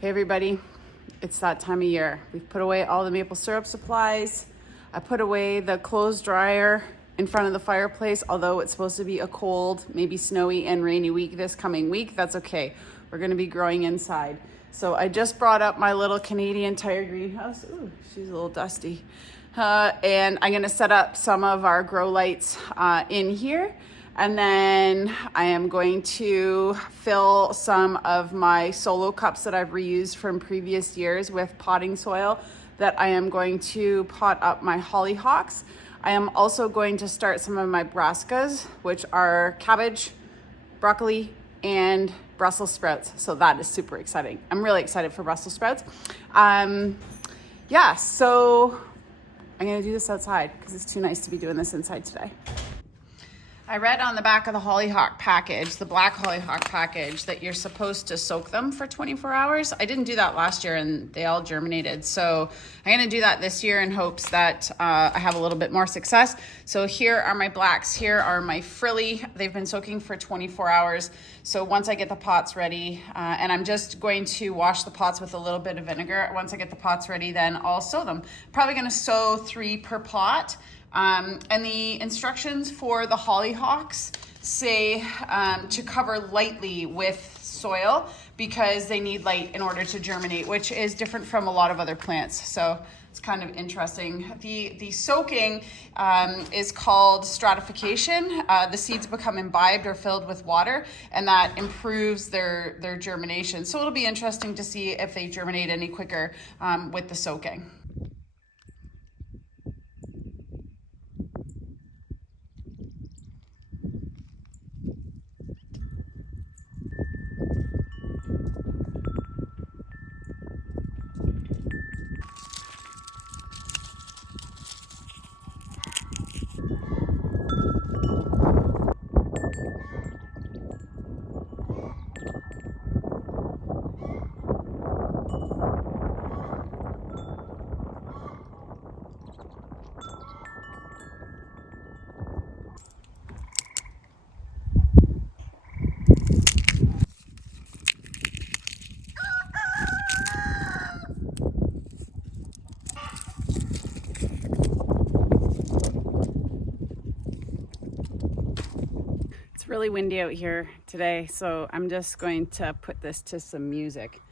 Hey everybody, it's that time of year. We've put away all the maple syrup supplies. I put away the clothes dryer in front of the fireplace, although it's supposed to be a cold, maybe snowy and rainy week this coming week. That's okay. We're gonna be growing inside. So I just brought up my little Canadian Tire greenhouse. Ooh, she's a little dusty. And I'm gonna set up some of our grow lights in here. And then I am going to fill some of my solo cups that I've reused from previous years with potting soil that I am going to pot up my hollyhocks. I am also going to start some of my brassicas, which are cabbage, broccoli, and Brussels sprouts. So that is super exciting. I'm really excited for Brussels sprouts. So I'm gonna do this outside because it's too nice to be doing this inside today. I read on the back of the hollyhock package, the black hollyhock package, that you're supposed to soak them for 24 hours. I didn't do that last year and they all germinated. So I'm gonna do that this year in hopes that I have a little bit more success. So here are my blacks, here are my frilly. They've been soaking for 24 hours. So once I get the pots ready, and I'm just going to wash the pots with a little bit of vinegar. Once I get the pots ready, then I'll sow them. Probably gonna sow 3 per pot. And the instructions for the hollyhocks say to cover lightly with soil because they need light in order to germinate, which is different from a lot of other plants. So it's kind of interesting. The soaking is called stratification. The seeds become imbibed or filled with water, and that improves their germination. So it'll be interesting to see if they germinate any quicker with the soaking. Really windy out here today, so I'm just going to put this to some music.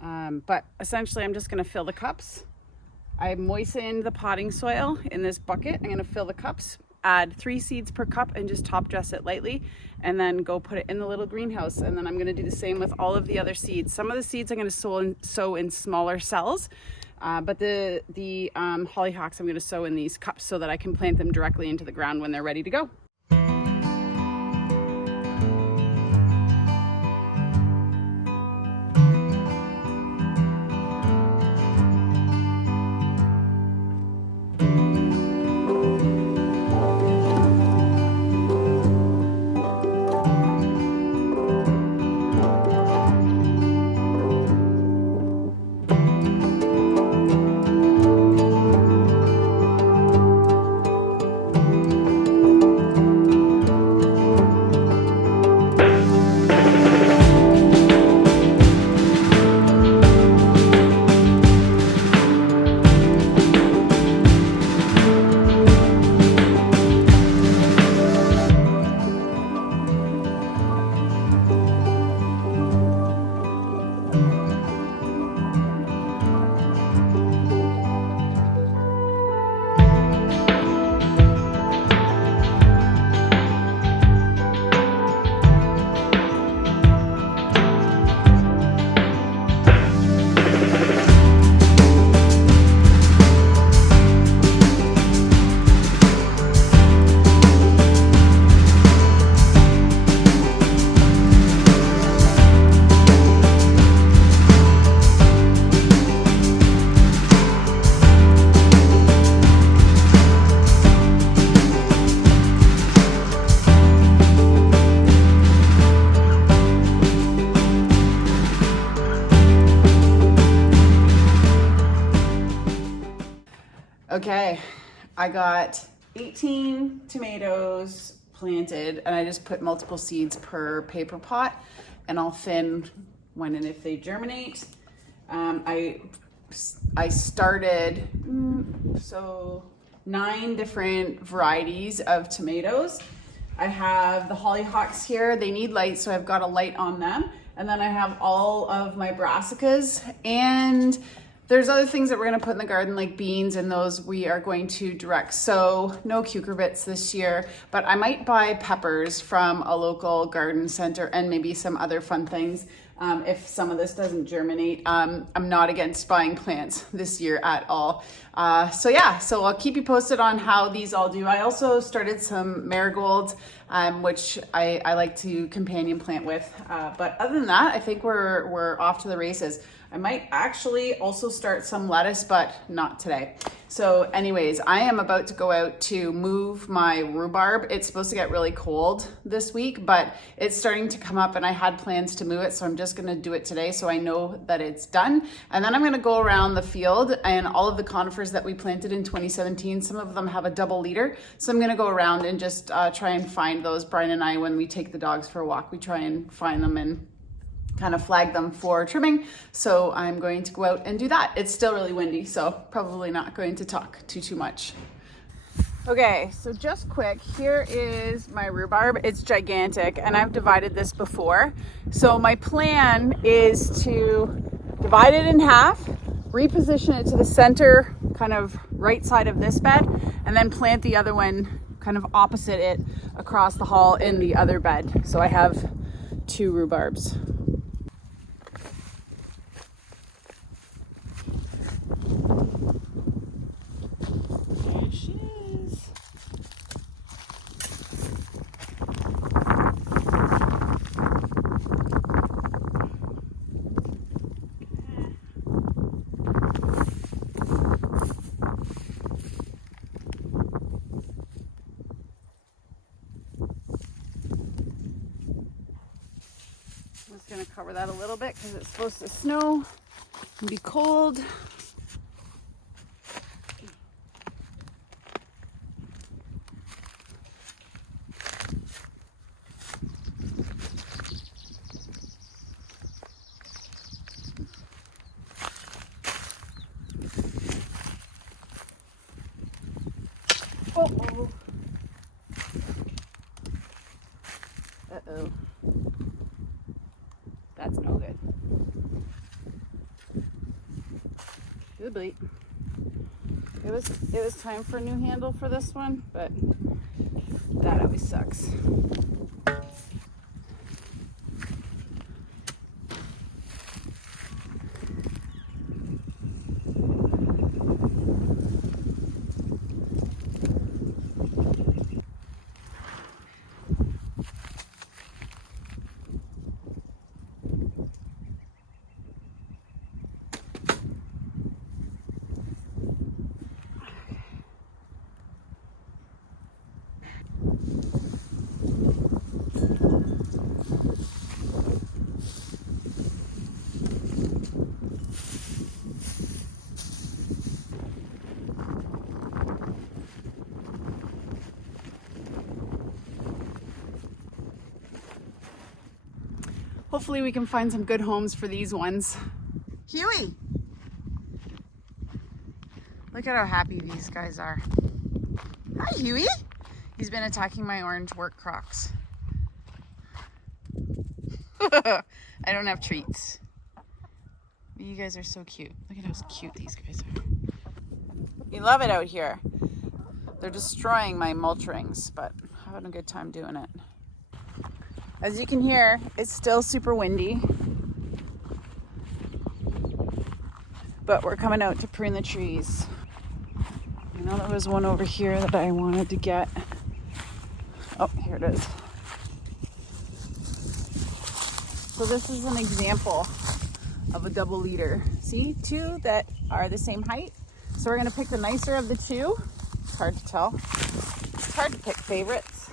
But essentially I'm just going to fill the cups. I moistened the potting soil in this bucket. I'm going to fill the cups, add 3 seeds per cup and just top dress it lightly, and then go put it in the little greenhouse. And then I'm going to do the same with all of the other seeds. Some of the seeds I'm going to sow in smaller cells, but the hollyhocks I'm going to sow in these cups so that I can plant them directly into the ground when they're ready to go. Okay, I got 18 tomatoes planted and I just put multiple seeds per paper pot, and I'll thin when and if they germinate. I started, 9 different varieties of tomatoes. I have the hollyhocks here. They need light, so I've got a light on them. And then I have all of my brassicas, and there's other things that we're gonna put in the garden like beans, and those we are going to direct sow. No cucurbits this year, but I might buy peppers from a local garden center and maybe some other fun things if some of this doesn't germinate. I'm not against buying plants this year at all. So I'll keep you posted on how these all do. I also started some marigolds, which I like to companion plant with. But other than that, I think we're off to the races. I might actually also start some lettuce, but not today. So anyways, I am about to go out to move my rhubarb. It's supposed to get really cold this week, but it's starting to come up and I had plans to move it. So I'm just gonna do it today so I know that it's done. And then I'm gonna go around the field, and all of the conifers that we planted in 2017, some of them have a double leader. So I'm gonna go around and just try and find those. Brian and I, when we take the dogs for a walk, we try and find them and kind of flag them for trimming. So I'm going to go out and do that. It's still really windy, so probably not going to talk too much. Okay, so just quick, here is my rhubarb. It's gigantic, and I've divided this before. So my plan is to divide it in half, reposition it to the center, kind of right side of this bed, and then plant the other one kind of opposite it across the hall in the other bed. So I have 2 rhubarbs. There she is. I'm just going to cover that a little bit because it's supposed to snow and be cold. Uh-oh. Uh-oh. That's no good. Good bleep. It was time for a new handle for this one, but that always sucks. Hopefully we can find some good homes for these ones. Huey! Look at how happy these guys are. Hi, Huey! He's been attacking my orange work Crocs. I don't have treats. But you guys are so cute. Look at how cute these guys are. You love it out here. They're destroying my mulch rings, but having a good time doing it. As you can hear, it's still super windy, but we're coming out to prune the trees. I know there was one over here that I wanted to get. Oh, here it is. So this is an example of a double leader. See, 2 that are the same height. So we're gonna pick the nicer of the 2. It's hard to tell. It's hard to pick favorites.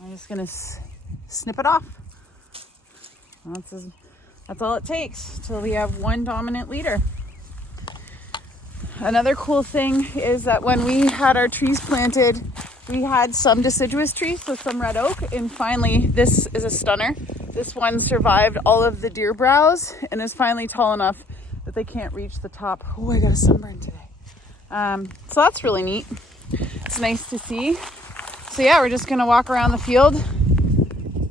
I'm just gonna snip it off. That's all it takes till we have one dominant leader. Another cool thing is that when we had our trees planted We had some deciduous trees with some red oak, and finally this is a stunner. This one survived all of the deer browse and is finally tall enough that they can't reach the top. Oh, I got a sunburn today. So that's really neat. It's nice to see. So yeah, we're just gonna walk around the field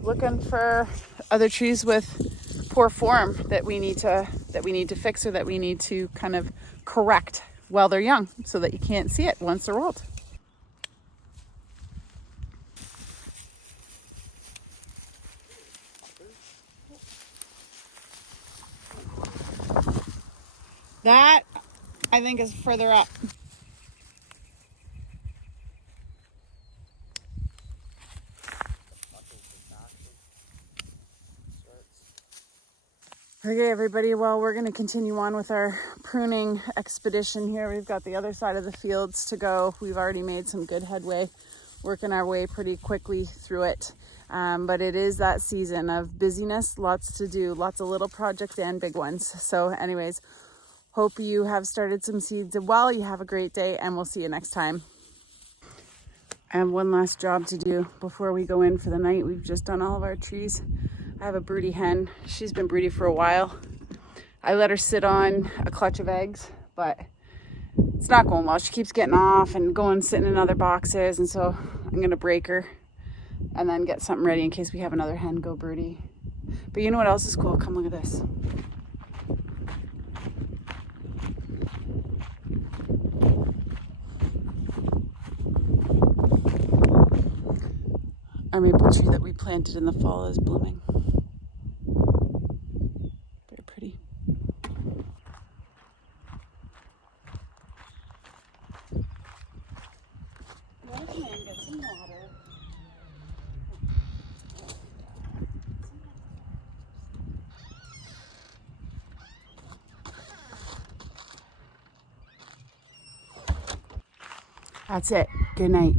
looking for other trees with poor form that we need to fix, or that we need to kind of correct while they're young, so that you can't see it once they're old. That, I think, is further up. Okay, everybody, well, we're going to continue on with our pruning expedition here. We've got the other side of the fields to go. We've already made some good headway, working our way pretty quickly through it. But it is that season of busyness, lots to do, lots of little projects and big ones. So anyways, hope you have started some seeds well. You have a great day, and we'll see you next time. I have one last job to do before we go in for the night. We've just done all of our trees. I have a broody hen. She's been broody for a while. I let her sit on a clutch of eggs, but it's not going well. She keeps getting off and going, sitting in other boxes, and so I'm gonna break her and then get something ready in case we have another hen go broody. But you know what else is cool? Come look at this. Our maple tree that we planted in the fall is blooming. Very pretty. Get some water. That's it. Good night.